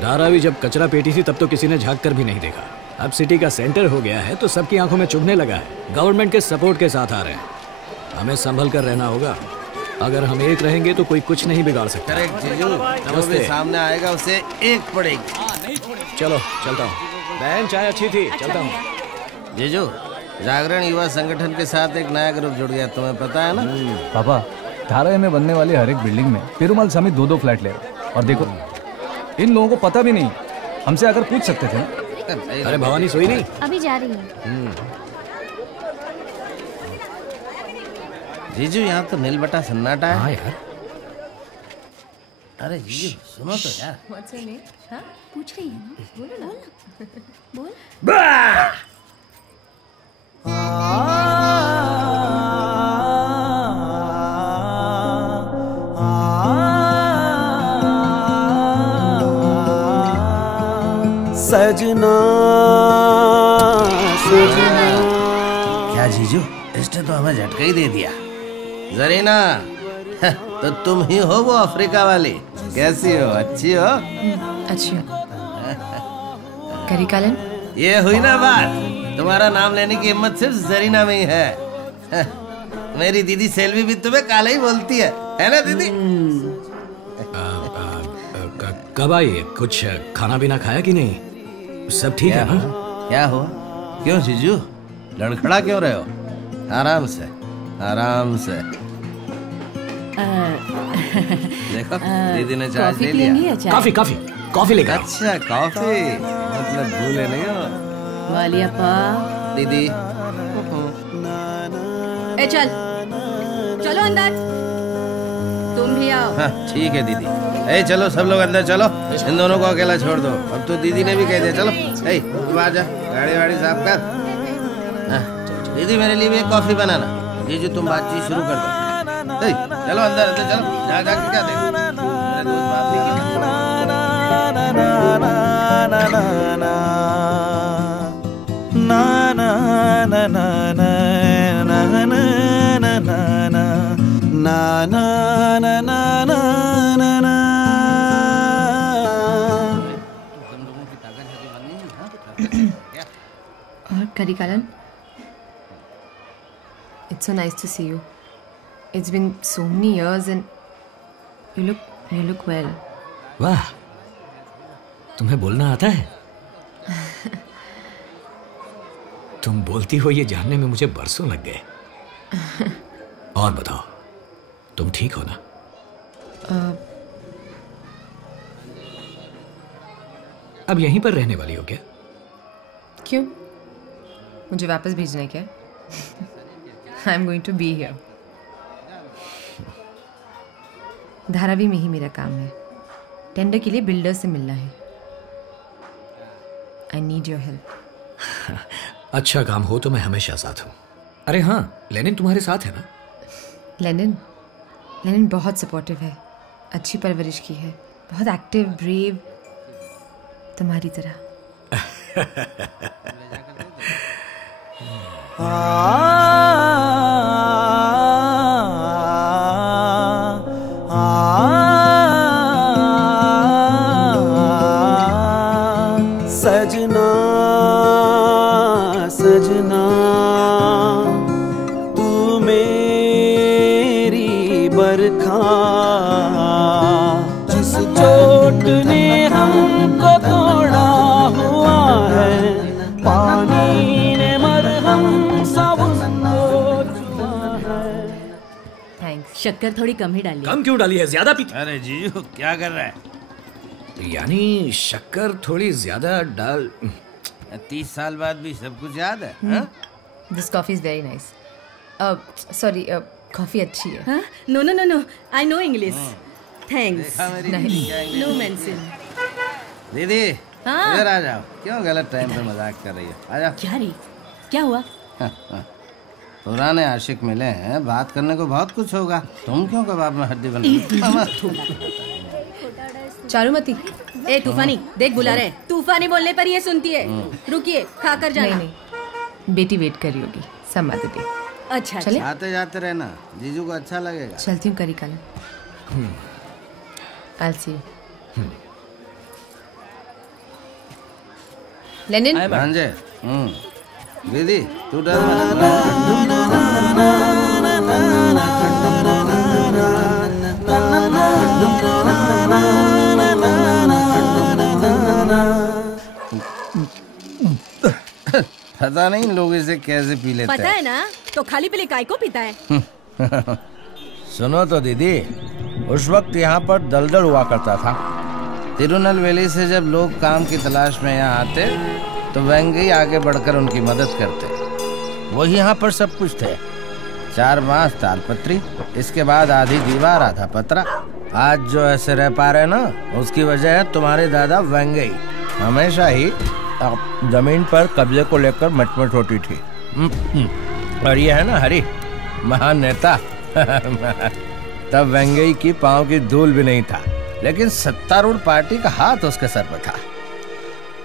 धारावी जब कचरा पेटी थी तब तो किसी ने झांक कर भी नहीं देखा। अब सिटी का सेंटर हो गया है तो सबकी आंखों में चुभने लगा है। गवर्नमेंट के सपोर्ट के साथ आ रहे हैं, हमें संभल कर रहना होगा। अगर हम एक रहेंगे तो कोई कुछ नहीं बिगाड़ सकता। नमस्ते। सामने आएगा उसे एक पड़ेगी। चलो चलता हूँ। बहन चाय अच्छी थी, चलता हूँ। जीजू, जागरण युवा संगठन के साथ एक नया ग्रुप जुड़ गया, तुम्हें पता है ना? पापा, धारावी में बनने वाली हर एक बिल्डिंग में पेरुमल समित 2-2 फ्लैट ले रहे। और देखो, इन लोगों को पता भी नहीं, हमसे आकर पूछ सकते थे। अरे भवानी सोई नहीं? अभी जा रही हूँ। जीजू, यहाँ तो नीलबटा सन्नाटा है। हाँ यार। अरे जीजू सुनो तो यार। What's your name? हाँ? पूछ रही है ना? बोलो ना। बोल। सजना सजना। क्या जीजू, इसने तो हमें झटका ही दे दिया। जरीना, तो तुम ही हो वो अफ्रीका वाली। कैसी हो? अच्छी हो? अच्छी हो। करीकालन, ये हुई ना बात। तुम्हारा नाम लेने की हिम्मत सिर्फ जरीना में ही है। मेरी दीदी सेल्वी भी तुम्हें काला ही बोलती है ना दीदी? कब आई? कुछ खाना पीना खाया कि नहीं? सब ठीक है ना? क्या हुआ? क्यों जीजू लड़खड़ा क्यों रहे हो? आराम से, आराम से। देखो दीदी ने चाय ले लिया। कॉफी कॉफी कॉफी लेकर। अच्छा कॉफी, मतलब भूले नहीं हो वालियापा। दीदी। ए चल, चलो अंदर। तुम भी आओ। हाँ ठीक है दीदी। ए चलो सब लोग अंदर चलो, इन दोनों को अकेला छोड़ दो। अब तो दीदी ने भी कह दिया। चलो ए तू आ जा, गाड़ी वाड़ी साफ कर। हाँ, दीदी मेरे लिए भी एक कॉफी बनाना। जीजू तुम बातचीत शुरू कर दो। चलो अंदर अंदर चलो, जा जाके क्या देखो। मेरे दोस्त बात नहीं किया। और करीकालन, it's so nice to see you. It's been so many years and you look well. वाह, तुम्हें बोलना आता है? तुम बोलती हो ये जानने में मुझे बरसों लग गए। और बताओ, तुम ठीक हो ना? अब यहीं पर रहने वाली हो क्या? क्यों? मुझे वापस भेजना है क्या? I am going to be here. Dharavi में ही मेरा काम है। टेंडर के लिए बिल्डर से मिलना है। I need your help. अच्छा काम हो तो मैं हमेशा साथ हूँ। अरे हाँ, लेनिन तुम्हारे साथ है ना? लेनिन बहुत सपोर्टिव है, अच्छी परवरिश की है, बहुत एक्टिव, ब्रेव, तुम्हारी तरह। सजना सजना तू मेरी बरखा, जिस चोट ने हमको तोड़ा हुआ है, पानी ने मरहम सब उसको है। थैंक्स। शक्कर थोड़ी कम ही डाली। कम क्यों डाली है? ज्यादा पीती। अरे जीजू क्या कर रहा है? यानी शक्कर थोड़ी ज्यादा डाल। 30 साल बाद भी सब कुछ याद है? This coffee is very nice. Sorry, coffee अच्छी है। हाँ? No no no no, I know English. Thanks. देखा मेरी दीदी क्या इंग्लिश? No mention. दीदी हाँ? इधर आ जाओ। क्यों गलत टाइम पे मजाक कर रही हो? आ जाओ। क्या रे? क्या हुआ? पुराने आशिक मिले हैं, बात करने को बहुत कुछ होगा। तुम क्यों कबाब में हड्डी बन रही? चारुमती। ए तूफानी, देख बुला रहे। तूफानी बोलने पर ये सुनती है। रुकिए, खाकर जाना। नहीं, बेटी वेट कर रही होगी, सम्मा दीदी। अच्छा चले? आते जाते रहना, जीजू को अच्छा लगेगा। चलती हूँ करीकालन। I'll see you. लेनिन भांजे। दीदी तू डर मत। पता नहीं लोग इसे कैसे पी लेते हैं। पता है ना, तो खाली पीली काय को पीता है। सुनो तो दीदी, उस वक्त यहाँ पर दलदल हुआ करता था। तिरुनेलवेली से जब लोग काम की तलाश में यहाँ आते तो वेंगई आगे बढ़कर उनकी मदद करते। वही यहाँ पर सब कुछ थे। 4 बांस तालपत्री, इसके बाद आधी दीवार आधा पतरा। आज जो ऐसे रह पा रहे ना, उसकी वजह है तुम्हारे दादा वेंगई। हमेशा ही जमीन पर कब्जे को लेकर मचमच होती थी। और ये है ना हरी, महान नेता। तब वेंगई की पांव की धूल भी नहीं था, लेकिन सत्तारूढ़ पार्टी का हाथ उसके सर पर था।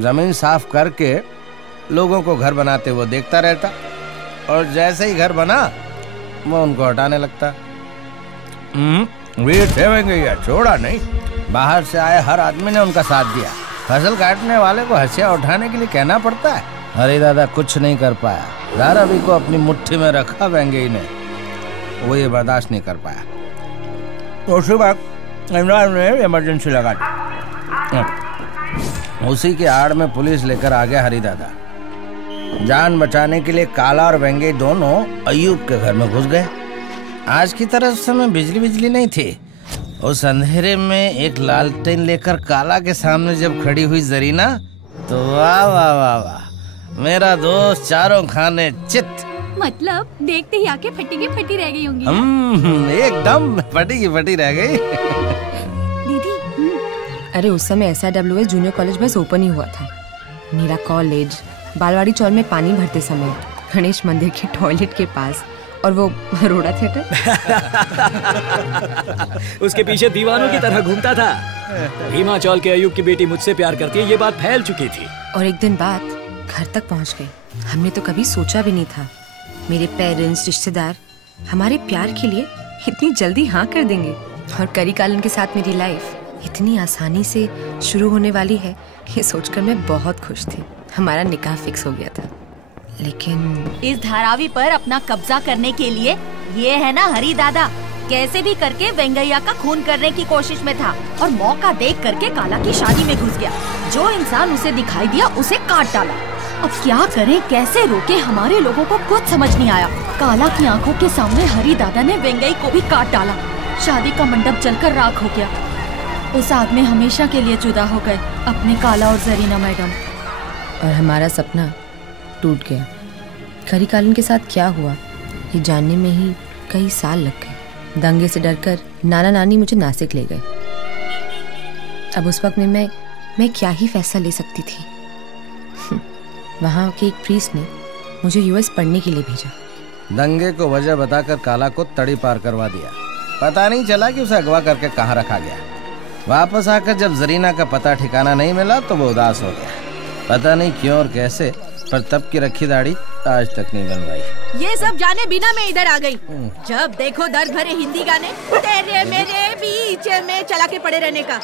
जमीन साफ करके लोगों को घर बनाते हुए देखता रहता, और जैसे ही घर बना वो उनको हटाने लगता। वीर थे वेंगई, छोड़ा नहीं। बाहर से आए हर आदमी ने उनका साथ दिया। फसल काटने वाले को हंसिया उठाने के लिए कहना पड़ता है। हरी दादा कुछ नहीं कर पाया। धारावी को अपनी मुट्ठी में रखा वेंगई ने, वो ये बर्दाश्त नहीं कर पाया। उसी वक्त इमरान ने इमरजेंसी लगा दी। उसी की आड़ में पुलिस लेकर आ गया हरी दादा। जान बचाने के लिए काला और वेंगई दोनों अयूब के घर में घुस गए। आज की तरह उस समय बिजली नहीं थी। उस अंधेरे में एक लालटेन लेकर काला के सामने जब खड़ी हुई जरीना, तो वाह वाह वाह वाह, मेरा दोस्त चारों खाने चित। मतलब देखते ही आके फटी की फटी रह गई होंगी। एकदम फटी की फटी रह गई। दीदी अरे उस समय SIWS जूनियर कॉलेज बस ओपन ही हुआ था। मेरा कॉलेज बालवाड़ी चौर में पानी भरते समय, गणेश मंदिर के टॉयलेट के पास, और वो रोड़ा थिएटर। उसके पीछे दीवानों की तरह घूमता था। भीमा चौल के अयूब की बेटी मुझसे प्यार करती है, ये बात फैल चुकी थी। और एक दिन बाद घर तक पहुंच गए। हमने तो कभी सोचा भी नहीं था मेरे पेरेंट्स, रिश्तेदार हमारे प्यार के लिए इतनी जल्दी हाँ कर देंगे। और करी कालन के साथ मेरी लाइफ इतनी आसानी से शुरू होने वाली है, ये सोचकर मैं बहुत खुश थी। हमारा निकाह फिक्स हो गया था। लेकिन इस धारावी पर अपना कब्जा करने के लिए ये है ना हरी दादा, कैसे भी करके वेंगैया का खून करने की कोशिश में था, और मौका देख करके काला की शादी में घुस गया। जो इंसान उसे दिखाई दिया उसे काट डाला। अब क्या करें, कैसे रोके, हमारे लोगों को कुछ समझ नहीं आया। काला की आंखों के सामने हरी दादा ने वेंगई को भी काट डाला। शादी का मंडप जलकर राख हो गया। उस आदमी हमेशा के लिए जुदा हो गए, अपने काला और जरीना मैडम। और हमारा सपना टूट गया। करी कालन के साथ क्या हुआ ये जानने में ही कई साल लग गए। दंगे से डरकर नाना नानी मुझे नासिक ले गए। अब उस वक्त में मैं क्या ही फैसला ले सकती थी। वहाँ के एक प्रीस्ट ने मुझे US पढ़ने के लिए भेजा। दंगे को वजह बताकर काला को तड़ी पार करवा दिया। पता नहीं चला कि उसे अगवा करके कहाँ रखा गया। वापस आकर जब जरीना का पता ठिकाना नहीं मिला तो वो उदास हो गया। पता नहीं क्यों और कैसे, पर तब की रखी दाढ़ी आज तक नहीं बनवाई। ये सब जाने बिना मैं इधर आ गई। जब देखो दर्द भरे हिंदी गाने तेरे मेरे बीच में चला के पड़े रहने का।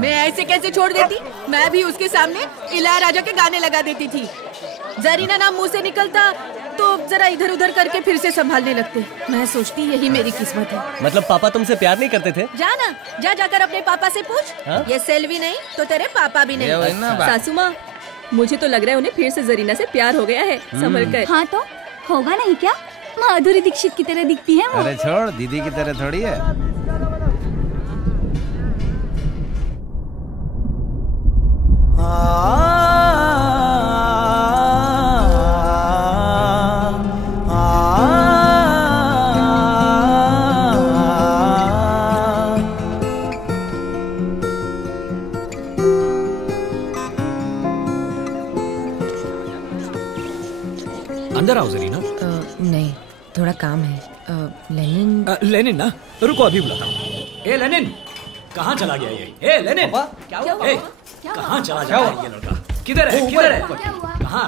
मैं ऐसे कैसे छोड़ देती? मैं भी उसके सामने इलायराजा के गाने लगा देती थी। जरीना नाम मुंह से निकलता तो जरा इधर उधर करके फिर से संभालने लगते। मैं सोचती यही मेरी किस्मत है। मतलब पापा तुमसे प्यार नहीं करते थे? जाना जाकर अपने पापा से पूछ। ये सेल्वी नहीं तो तेरे पापा भी नहीं। सासू माँ, मुझे तो लग रहा है उन्हें फिर से जरीना से प्यार हो गया है। संभल कर। हाँ तो होगा नहीं क्या? माधुरी दीक्षित की तरह दिखती है वो। अरे छोड़, दीदी की तरह थोड़ी है। अंदर आओ जरीना। नहीं, थोड़ा काम है। लेनिन लेनिन ना, रुको अभी बुलाता हूँ। ए लेनिन, कहाँ चला गया ये? ए लेनिन, कहाँ चला जा रहा है ये लड़का? किधर है? किधर है?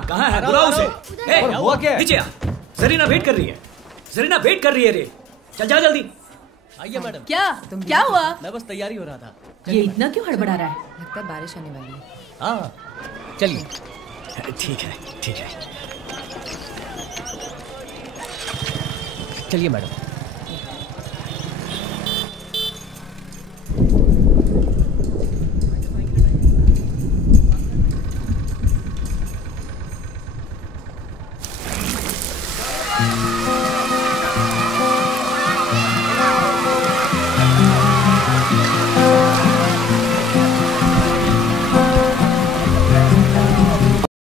कहाँ है? बुलाओ उसे। हुआ क्या? नीचे आ। जरीना वेट कर रही है। जरीना वेट कर रही है रे। चल जा जल्दी। आइए मैडम। क्या हुआ? मैं बस तैयारी हो रहा था। ये इतना क्यों हड़बड़ा रहा है? लगता है बारिश आने वाली है। हाँ चलिए। ठीक है ठीक है। चलिए मैडम।